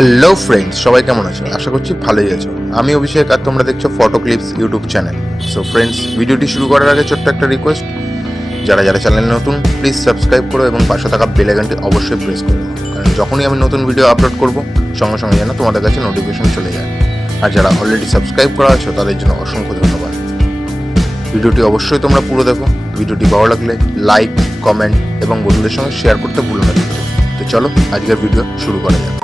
Hello friends, সবাই কেমন আছো? আশা করছি ভালোই আছো। আমি অভিষেক আর তোমরা দেখছো photo clips YouTube channel. So friends, ভিডিওটি শুরু করার আগে ছোট্ট একটা রিকোয়েস্ট, যারা যারা চ্যানেলে নতুন প্লিজ সাবস্ক্রাইব করো এবং পাশে থাকা বেল আইকনটি অবশ্যই প্রেস করো, কারণ যখনই আমি নতুন ভিডিও আপলোড করব সঙ্গে সঙ্গে যেন তোমাদের কাছে নোটিফিকেশন চলে যায়। আর যারা অলরেডি সাবস্ক্রাইব করা আছো তাদের জন্য অসংখ্য ধন্যবাদ। ভিডিওটি অবশ্যই তোমরা পুরো দেখো। ভিডিওটি ভালো লাগলে লাইক, কমেন্ট এবং বন্ধুদের সঙ্গে শেয়ার করতে ভুলো না। তো চলো আজকের ভিডিও শুরু করা যাক।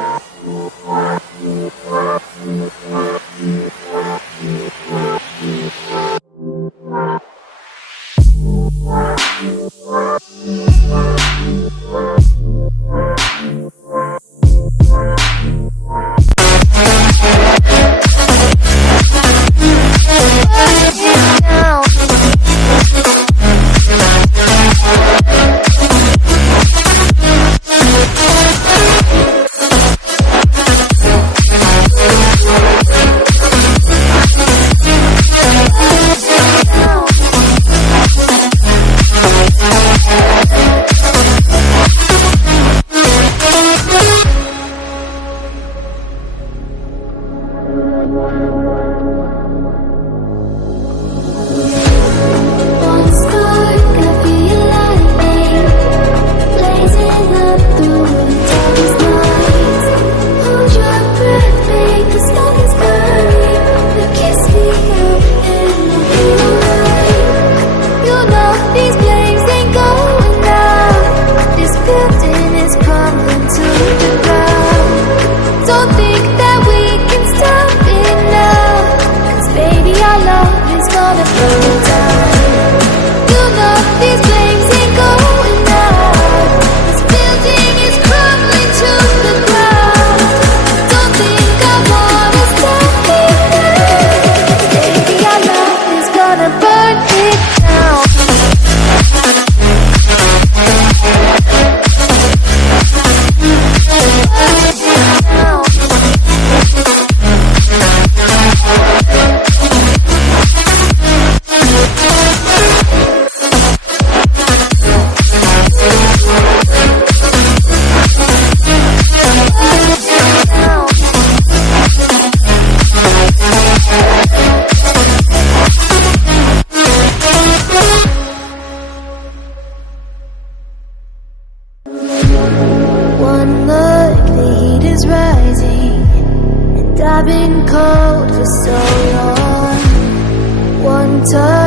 I've been cold for so long. One touch